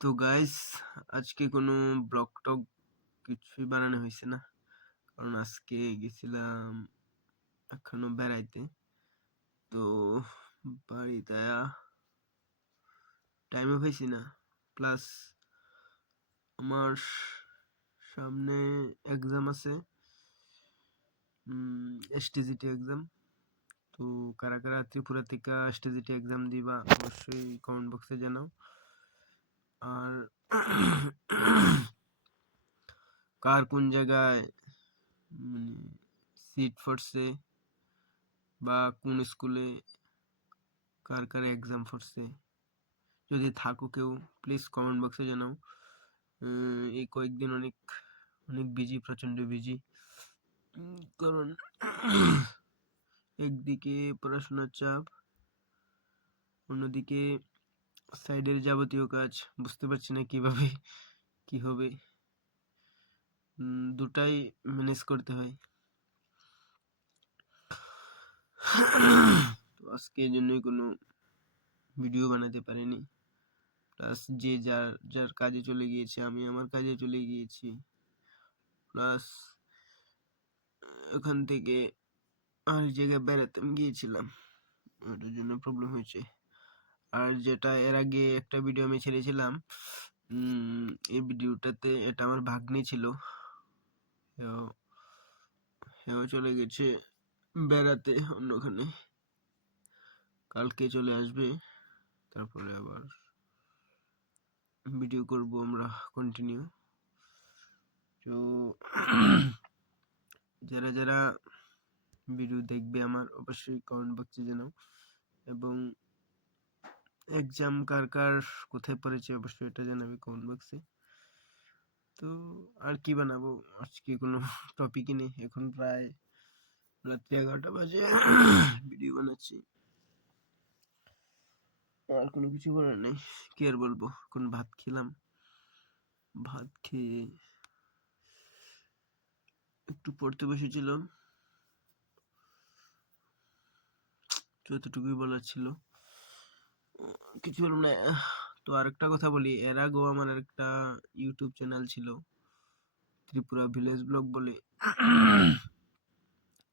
তো গাইস, আজকে কোনো ব্লগ টক কিছুই বানানো হয়েছে না, কারণ আজকে গেছিলাম এখনো বেড়াইতে। তো বাড়িতে টাইমও পাইছি না, প্লাস আমার সামনে এক্সাম আছে, এসটিজিটি এক্সাম। তো কারা কারা ত্রিপুরা থেকে এসটিজিটি এক্সাম দিবা অবশ্যই কমেন্ট বক্সে জানাও। আর কার কোন জায়গায় সিট পড়ছে বা কোন স্কুলে কার কার এক্সাম পড়ছে, যদি থাকো কেউ প্লিজ কমেন্ট বক্সে জানাও। এই কয়েকদিন অনেক অনেক বিজি, প্রচন্ড বিজি, কারণ একদিকে পড়াশোনার চাপ, অন্যদিকে সাইডের যাবতীয় কাজ, বুঝতে পারছি না কিভাবে কি হবে, দুটাই ম্যানেজ করতে হয়। তো আজকে এই জন্যই কোনো ভিডিও বানাতে পারিনি, প্লাস যে যার যার কাজে চলে গিয়েছে, আমি আমার কাজে চলে গিয়েছি, প্লাস ওখান থেকে আর জায়গায় বেড়াতে গিয়েছিলাম, ওটার জন্য প্রবলেম হয়েছে। আর যেটা এর আগে একটা ভিডিও আমি ছেড়েছিলাম, এই ভিডিওটাতে এটা আমার ভাগ্নি ছিল, সেও চলে গেছে বেড়াতে অন্যখানে, কালকে চলে আসবে, তারপরে আবার ভিডিও করব আমরা কন্টিনিউ। তো যারা যারা ভিডিও দেখবে আমার অবশ্যই কমেন্ট বক্সে জানাও, এবং এক্সাম কার কার কোথায় পড়েছে অবশ্যই এটা জানাবে কমেন্ট বক্সে। তো আর কি বানাবো, আজকে কোনো টপিকই নেই, এখন প্রায় রাত্রি 11টা বাজে, ভিডিও বানাচ্ছি, আর কোনো কিছু করার নেই, কি আর বলবো। এখন ভাত খেলাম, ভাত খেয়ে একটু পড়তে বসেছিলাম, যতটুকুই বলার ছিল, কিছু বললাম না। তো আরেকটা কথা বলি, এর আগেও আমার আরেকটা ইউটিউব চ্যানেল ছিল, ত্রিপুরা ভিলেজ ব্লগ বলে।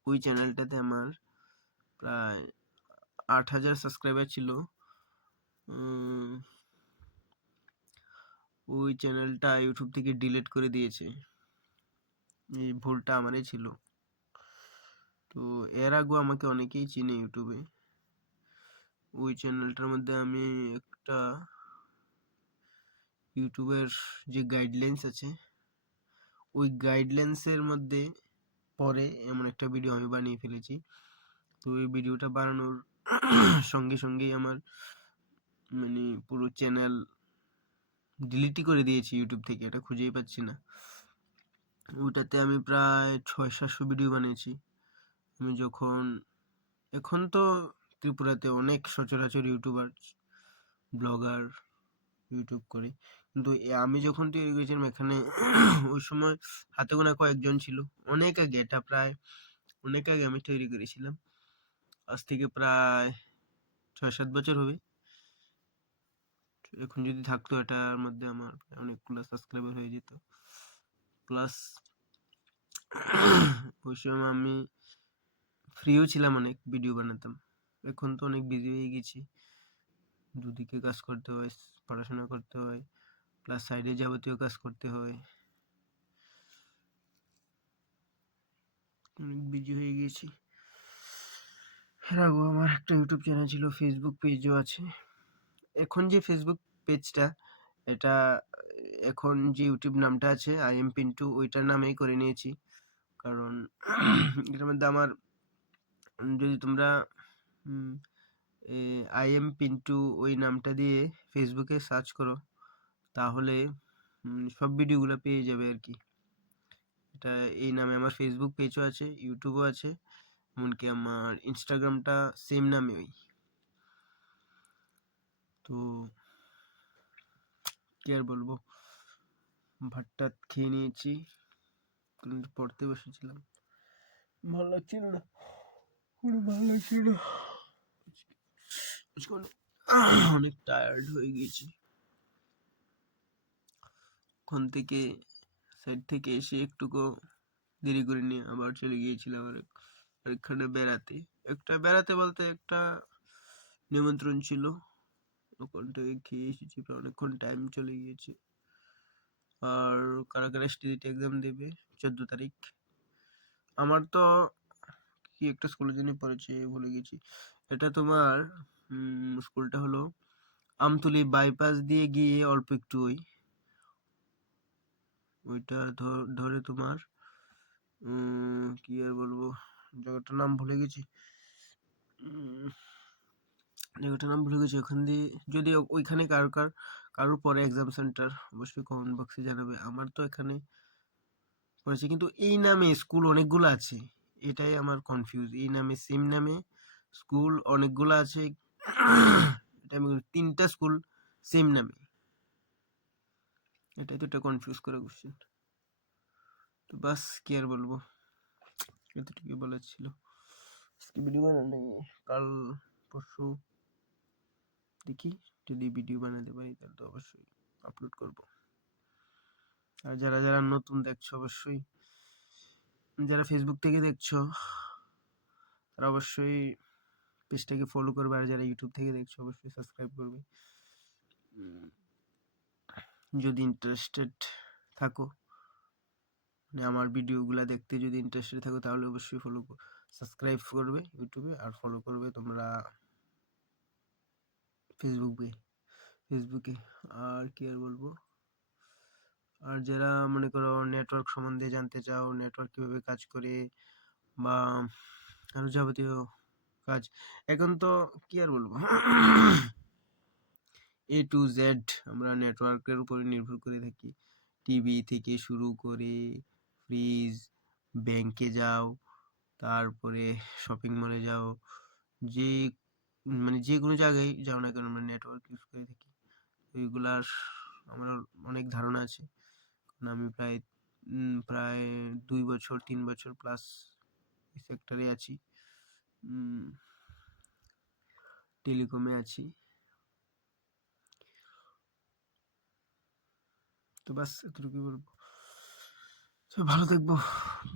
ওই চ্যানেলটাতে আমার প্রায় 8,000 সাবস্ক্রাইবার ছিল। ওই চ্যানেলটা ইউটিউব থেকে ডিলিট করে দিয়েছে, এই ভুলটা আমারই ছিল। তো এর আগেও আমাকে অনেকেই চিনে ইউটিউবে। ওই চ্যানেলটার মধ্যে আমি একটা ইউটিউবের যে গাইডলাইন্স আছে, ওই গাইডলাইন্সের মধ্যে পরে এমন একটা ভিডিও আমি বানিয়ে ফেলেছি। তো এই ভিডিওটা বানানোর সঙ্গে সঙ্গেই আমার পুরো চ্যানেল ডিলিটই করে দিয়েছি ইউটিউব থেকে, এটা খুঁজেই পাচ্ছি না। ওটাতে আমি প্রায় 600-700 ভিডিও বানিয়েছি। আমি যখন, এখন তো ত্রিপুরাতে অনেক সচরাচর ইউটিউবার, ব্লগার ইউটিউব করে, কিন্তু আমি যখন তৈরি করেছিলাম এখানে ওই সময় হাতে গোনা কয়েকজন ছিল, অনেক আগে, এটা প্রায় অনেক আগে আমি তৈরি করেছিলাম, আজ থেকে প্রায় 6-7 বছর হবে। এখন যদি থাকতো এটার মধ্যে আমার অনেকগুলো সাবস্ক্রাইবার হয়ে যেত, প্লাস ওই সময় আমি ফ্রিও ছিলাম, অনেক ভিডিও বানাতাম। এখন তো অনেক বিজি হয়ে গেছি, দুদিকে কাজ করতে হয়, পড়াশোনা করতে হয়, প্লাস সাইডে যাবতীয় কাজ করতে হয়, অনেক বিজি হয়ে গেছি। এর আগেও আমার একটা ইউটিউব চ্যানেল ছিল, ফেসবুক পেজও আছে। এখন যে ফেসবুক পেজটা, এটা এখন যে ইউটিউব নামটা আছে আই এম পিন্টু, ওইটার নামেই করে নিয়েছি, কারণ এটার মধ্যে আমার, যদি তোমরা আই এম পিন্টু ওই নামটা দিয়ে ফেসবুকে সার্চ করো, তাহলে সব ভিডিওগুলো পেয়ে যাবে আর কি। এটা এই নামে আমার ফেসবুক পেজও আছে, ইউটিউবও আছে, এমনকি আমার ইনস্টাগ্রামটা সেম নামে। ওই তো কি আর বলবো, ভাতটা খেয়ে নিয়েছি, পড়তে বসেছিলাম, ভালো লাগছিল না, কোনো ভালো লাগছিল না, অনেক টায়ার্ড হয়ে গেছি। ওখান থেকে সাইড থেকে এসে একটুকু দেরি করে নিয়ে আবার চলে গিয়েছিলাম আরেকখানে বেড়াতে। বেড়াতে বলতে একটা নিমন্ত্রণ ছিল, ওখান থেকে খেয়ে এসেছি, প্রায় অনেকক্ষণ টাইম চলে গিয়েছে। আর কারা কারা স্টেট এক্সাম দেবে 14 তারিখ। আমার তো কি একটা স্কুলের জন্য পড়েছে, ভুলে গেছি। এটা তোমার স্কুলটা হলো আমতলী বাইপাস দিয়ে গিয়ে অল্প একটু ওইটা ধরে তোমার কি আর বলবো, জায়গাটার নাম ভুলে গেছি। ওখান দিয়ে যদি ওইখানে কারোর পরে এক্সাম সেন্টার অবশ্যই কমেন্ট বক্সে জানাবে। আমার তো এখানে পড়েছে, কিন্তু এই নামে স্কুল অনেকগুলো আছে, এটাই আমার কনফিউজ। এই নামে সেম নামে স্কুল অনেকগুলো আছে, এটা আমি 3টা স্কুল সেম নামে, এটাই তো একটা কনফিউজ করা কোশ্চেন। তো বাস কি আর বলবো, এতটুকু বলার ছিল। ভিডিও বানানো কাল পরশু দেখি, যদি ভিডিও বানাতে পারি তাহলে তো অবশ্যই আপলোড করব। আর যারা যারা নতুন দেখছো, অবশ্যই যারা ফেসবুক থেকে দেখছো তারা অবশ্যই পেজটাকে ফলো করবে, আর যারা ইউটিউব থেকে দেখছো অবশ্যই সাবস্ক্রাইব করবে। যদি ইন্টারেস্টেড থাকো, মানে আমার ভিডিওগুলো দেখতে যদি ইন্টারেস্টেড থাকো, তাহলে অবশ্যই সাবস্ক্রাইব করবে ইউটিউবে, আর ফলো করবে তোমরা ফেসবুকে। আর কি আর বলবো, আর যারা মনে করো নেটওয়ার্ক সম্বন্ধে জানতে চাও, নেটওয়ার্ক কিভাবে কাজ করে, বা আরো যাবতীয় কাজ, এখন তো কি আর বলবো, A to Z আমরা নেটওয়ার্কের উপরে নির্ভর করে থাকি। টিভি থেকে শুরু করে ফ্রিজ, ব্যাংকে যাও, তারপরে শপিং মলে যাও, যে মানে যে কোনো জায়গায় যাও না কেন আমরা নেটওয়ার্ক ইউজ করে থাকি। এইগুলার আমার অনেক ধারণা আছে, কারণ আমি প্রায় 2 বছর 3 বছর প্লাস এই সেক্টরে আছি, টেলিকমে আছি। তো বাস এতটুকুই বলবো। তো ভালো থাকবো,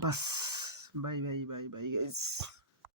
বাস। Bye bye bye bye guys.